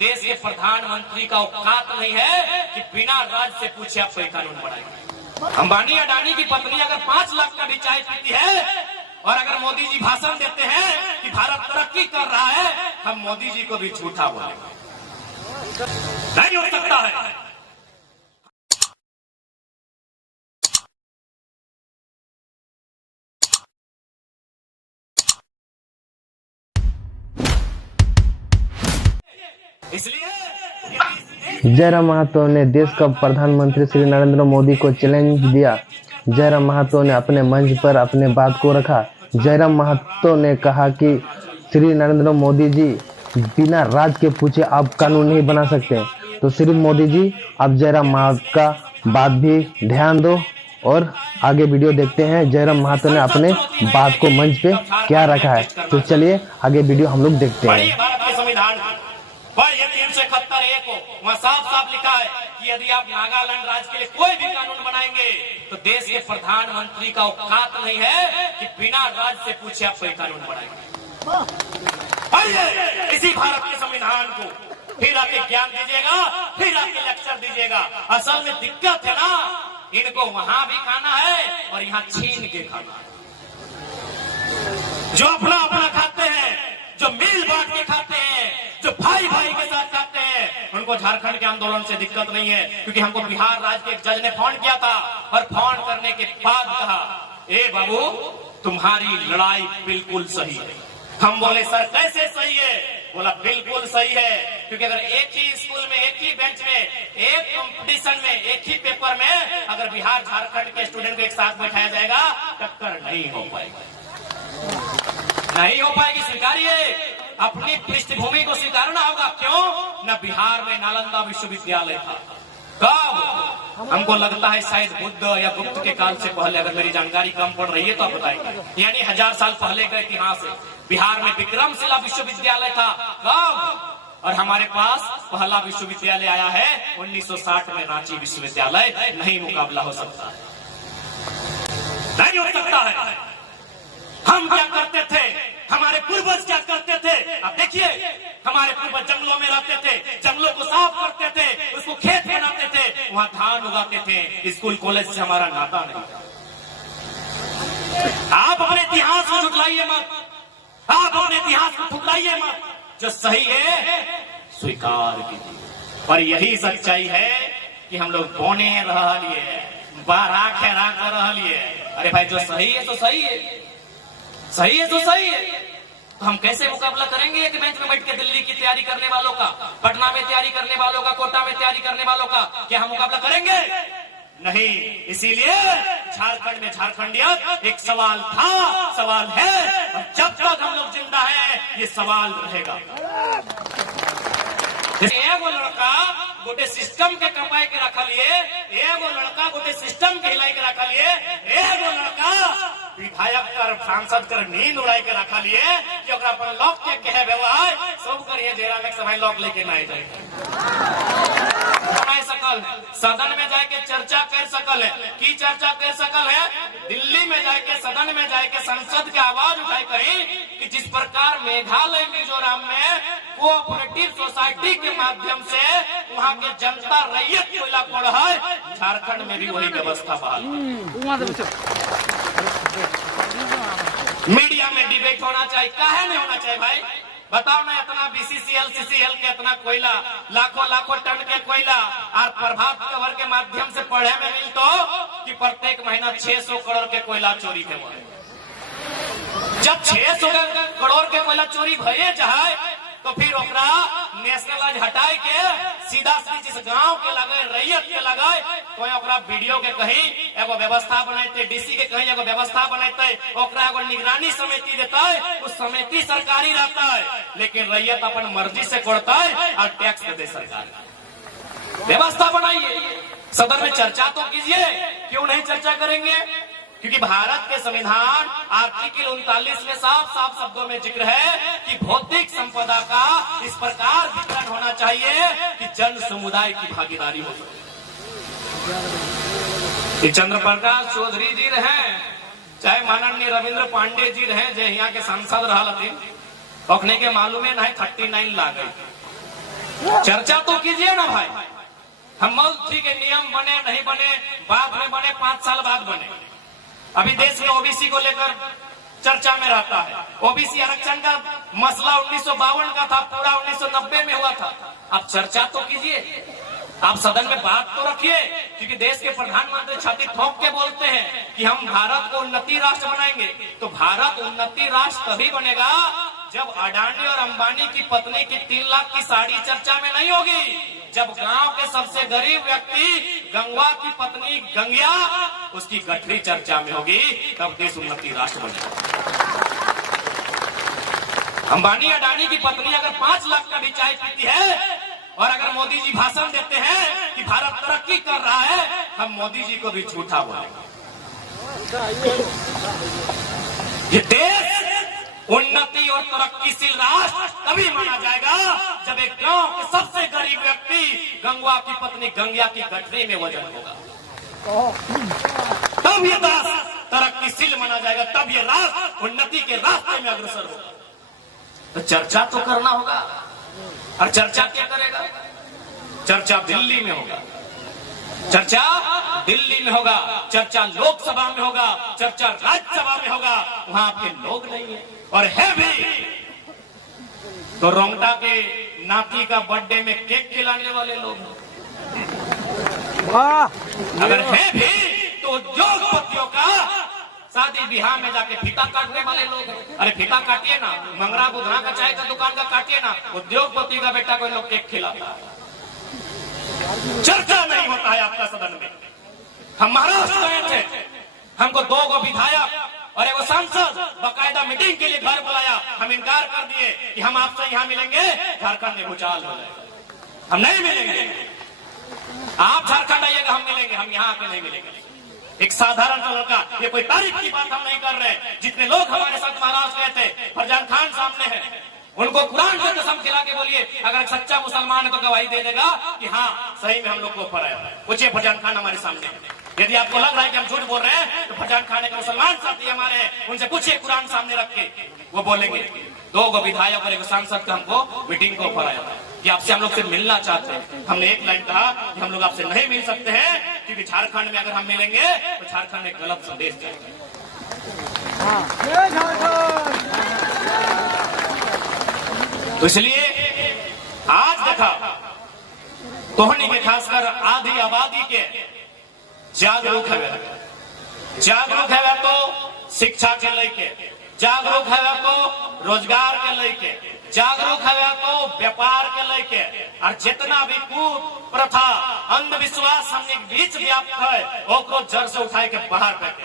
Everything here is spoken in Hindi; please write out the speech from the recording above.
देश के प्रधानमंत्री का औकात नहीं है कि बिना राज से पूछे आप कोई कानून बनाएंगे। अंबानी अडानी की पत्नी अगर 5 लाख का भी चाय पीती है और अगर मोदी जी भाषण देते हैं कि भारत तरक्की कर रहा है, हम मोदी जी को भी झूठा बोलेंगे। नहीं हो सकता है। इसलिए जयराम महातो ने देश का प्रधानमंत्री श्री नरेंद्र मोदी को चैलेंज दिया। जयराम महातो ने अपने मंच पर अपने बात को रखा। जयराम महातो ने कहा कि श्री नरेंद्र मोदी जी बिना राज के पूछे आप कानून नहीं बना सकते। तो श्री मोदी जी आप जयराम महातो का बात भी ध्यान दो और आगे वीडियो देखते हैं जयराम महातो ने अपने बात को मंच पे क्या रखा है। तो चलिए आगे वीडियो हम लोग देखते हैं। वहाँ साफ लिखा है कि यदि आप नागालैंड राज्य के लिए कोई भी कानून बनाएंगे तो देश के प्रधानमंत्री का औकात नहीं है कि बिना राज से पूछे आप कोई कानून बनाएंगे। इसी भारत के संविधान को फिर आके ज्ञान दीजिएगा, फिर आके लेक्चर दीजिएगा। असल में दिक्कत है ना, इनको वहां भी खाना है और यहाँ छीन के खाना है। जो अपना अपना खाते हैं, जो मिल बांट के खाते हैं, जो भाई भाई के साथ खाते हैं, उनको झारखंड के आंदोलन से दिक्कत नहीं है। क्योंकि हमको बिहार राज्य के एक जज ने फोन किया था और फोन करने के बाद कहा, ए बाबू तुम्हारी लड़ाई बिल्कुल सही है। हम बोले सर कैसे सही है? बोला बिल्कुल सही है, क्योंकि अगर एक ही स्कूल में, एक ही बेंच में, एक कंपटीशन में, एक ही पेपर में अगर बिहार झारखंड के स्टूडेंट को एक साथ बैठाया जाएगा, टक्कर नहीं हो पाएगी, नहीं हो पाएगी। स्वीकारिए, अपनी पृष्ठभूमि को स्वीकारना होगा। क्यों? न बिहार में नालंदा विश्वविद्यालय था। कब? हमको लगता है शायद बुद्ध या गुप्त के काल से पहले। अगर मेरी जानकारी कम पड़ रही है तो आप बताएंगे। यानी 1000 साल पहले का इतिहास है। बिहार में विक्रमशिला विश्वविद्यालय था। कब? और हमारे पास पहला विश्वविद्यालय आया है 1960 में, रांची विश्वविद्यालय। नहीं मुकाबला हो सकता, नहीं हो सकता है। हम क्या करते थे, हमारे पूर्वज क्या करते थे? अब देखिए, हमारे पूर्वज जंगलों में रहते थे, जंगलों को साफ करते थे, उसको खेत बनाते थे, वहां धान उगाते थे। स्कूल कॉलेज से हमारा नाता नहीं। आप अपने इतिहास को झुठलाइए मत, आप अपने इतिहास को ठुकराइए मत। जो सही है स्वीकार कीजिए। और यही सच्चाई है कि हम लोग बोने रह लिए, बारह खेरा कर रह लिए। अरे भाई, जो सही है तो सही है, सही है तो सही है। तो हम कैसे मुकाबला करेंगे एक बेंच में बैठ के दिल्ली की तैयारी करने वालों का, पटना में तैयारी करने वालों का, कोटा में तैयारी करने वालों का? क्या हम मुकाबला करेंगे? नहीं। इसीलिए झारखंड में झारखंडियत एक सवाल था, सवाल है, और जब तक हम लोग जिंदा हैं ये सवाल रहेगा। एगो लड़का गोटे सिस्टम के कपाई के रखा लिए, एगो लड़का गोटे सिस्टम के हिलाई के रखा लिए, एगो लड़का विधायक कर, सांसद कर नींद उड़ाई के रखा लिए कि ओकरा पर लॉक के कहे व्यवहार सब करिए। जयराम एक समय लॉक लेके ना जाए सकल, सदन में जाके चर्चा कर सकल है। की चर्चा कर सकल है? दिल्ली में जाके, सदन में जाके संसद की आवाज उठाई कहीं कि जिस प्रकार मेघालय, मिजोरम में कोऑपरेटिव सोसाइटी के माध्यम से वहाँ के जनता रैयत कोयला कोड़ है, झारखंड में भी वही व्यवस्था बहाल। मीडिया में डिबेट होना चाहिए, काहे नहीं होना चाहिए भाई? बताओ ना, इतना बीसीसीएल, सीसीएल के इतना कोयला, लाखों टन के कोयला, और प्रभात खबर के माध्यम से पढ़े में मिल तो कि प्रत्येक महीना 600 करोड़ के कोयला चोरी के हुए। जब 600 करोड़ के कोयला चोरी भये जाए तो फिर ओकरा नेशनल हटाए के सीधा जिस गांव के लगे, रैयत के लगे, तो ओकरा वीडियो के कहीं एगो व्यवस्था बनाते, डीसी के कहीं एगो व्यवस्था बनाते, ओकरा एगो निगरानी समिति देता है। उस समिति सरकारी रहता है, लेकिन रैयत अपन मर्जी से कोड़ता है और टैक्स दे सरकार। व्यवस्था बनाइए, सदन में चर्चा तो कीजिए। क्यों नहीं चर्चा करेंगे? क्योंकि भारत के संविधान आर्टिकल 39 में साफ शब्दों में जिक्र है कि भौतिक संपदा का इस प्रकार वितरण होना चाहिए कि जन समुदाय की भागीदारी हो सके। चंद्र प्रकाश चौधरी जी रहे, चाहे माननीय रविंद्र पांडे जी रहे, जो यहाँ के सांसद रहा, ओखने के मालूम है नहीं 39 ला गई। चर्चा तो कीजिए ना भाई। हम ठीक है, नियम बने नहीं बने, बाद में बने, 5 साल बाद बने। अभी देश में ओबीसी को लेकर चर्चा में रहता है। ओबीसी आरक्षण का मसला 1952 का था, पूरा 1990 में हुआ था। अब चर्चा तो कीजिए, आप सदन में बात तो रखिए, क्योंकि देश के प्रधानमंत्री छाती ठोक के बोलते हैं कि हम भारत को उन्नति राष्ट्र बनाएंगे। तो भारत उन्नति राष्ट्र तभी बनेगा जब अडानी और अंबानी की पत्नी की 3 लाख की साड़ी चर्चा में नहीं होगी, जब गांव के सबसे गरीब व्यक्ति गंगवा की पत्नी गंगिया उसकी गठरी चर्चा में होगी, तब देश उन्नति राष्ट्र बनेगा। अंबानी अडानी की पत्नी अगर 5 लाख का भी चाय पीती है और अगर मोदी जी भाषण देते हैं कि भारत तरक्की कर रहा है, हम मोदी जी को भी झूठा बोलेंगे। ये देश उन्नति और तरक्कीशील राष्ट्र तभी माना जाएगा जब एक गांव के सबसे गरीब व्यक्ति गंगवा की पत्नी गंगिया की गठरी में वजन होगा, तब ये देश तरक्कीशील माना जाएगा, तब ये राष्ट्र उन्नति के रास्ते में अग्रसर होगा। तो चर्चा तो करना होगा, और चर्चा क्या करेगा? चर्चा दिल्ली में होगा, चर्चा दिल्ली में होगा, चर्चा लोकसभा में होगा, चर्चा राज्यसभा में होगा। वहां आपके लोग नहीं है, और है भी तो रोंगटा के नाती का बर्थडे में केक खिलाने वाले लोग, अगर है भी तो उद्योगपतियों का शादी बिहार में जाके फीता काटने वाले लोग हैं। अरे फीता काटिए ना, मंगरा बुधना का चाय का दुकान का काटिए ना, उद्योगपति का बेटा कोई लोग केक खिलाता है। चर्चा नहीं होता है आपका सदन में। हम महाराष्ट्र गए थे, हमको 2 विधायक और 1 सांसद बाकायदा मीटिंग के लिए घर बुलाया, हम इनकार कर दिए कि हम आपसे यहाँ मिलेंगे, झारखंड में भूचाल हो जाएगा, हम नहीं मिलेंगे। आप झारखंड आइएगा, हम मिलेंगे, हम यहाँ आके नहीं मिलेंगे। एक साधारण सा लड़का, ये कोई तारीफ की बात हम नहीं कर रहे। जितने लोग हमारे साथ महाराष्ट्र गए थे, फरजान खान सामने है, उनको कुरान से कसम खिला के बोलिए, अगर सच्चा मुसलमान है तो गवाही दे देगा कि हाँ सही में हम लोग को ऑफर आया। पूछिए, फरजान खान हमारे सामने है। यदि आपको लग रहा है कि हम झूठ बोल रहे हैं, तो फरजान खान एक मुसलमान साथी हमारे हैं, उनसे पूछिए कुरान सामने रख के, वो बोलेंगे। 2 विधायक और 1 सांसद का हमको मीटिंग को ऑफर आया कि आपसे हम लोग से मिलना चाहते हैं। हमने एक लाइन कहा कि हम लोग आपसे नहीं मिल सकते हैं, क्योंकि झारखंड में अगर हम मिलेंगे तो झारखंड में गलत संदेश जाएगा। तो इसलिए आज देखा कोहनी के खासकर आधी आबादी के जागरूक है, जागरूक है तो शिक्षा के लेके, जागरूक है तो रोजगार के लेके, जागरूक है तो व्यापार के लेके, और जितना भी कुप्रथा अंधविश्वास हमने बीच व्याप्त है वो जड़ से उठाए के बाहर फेंके।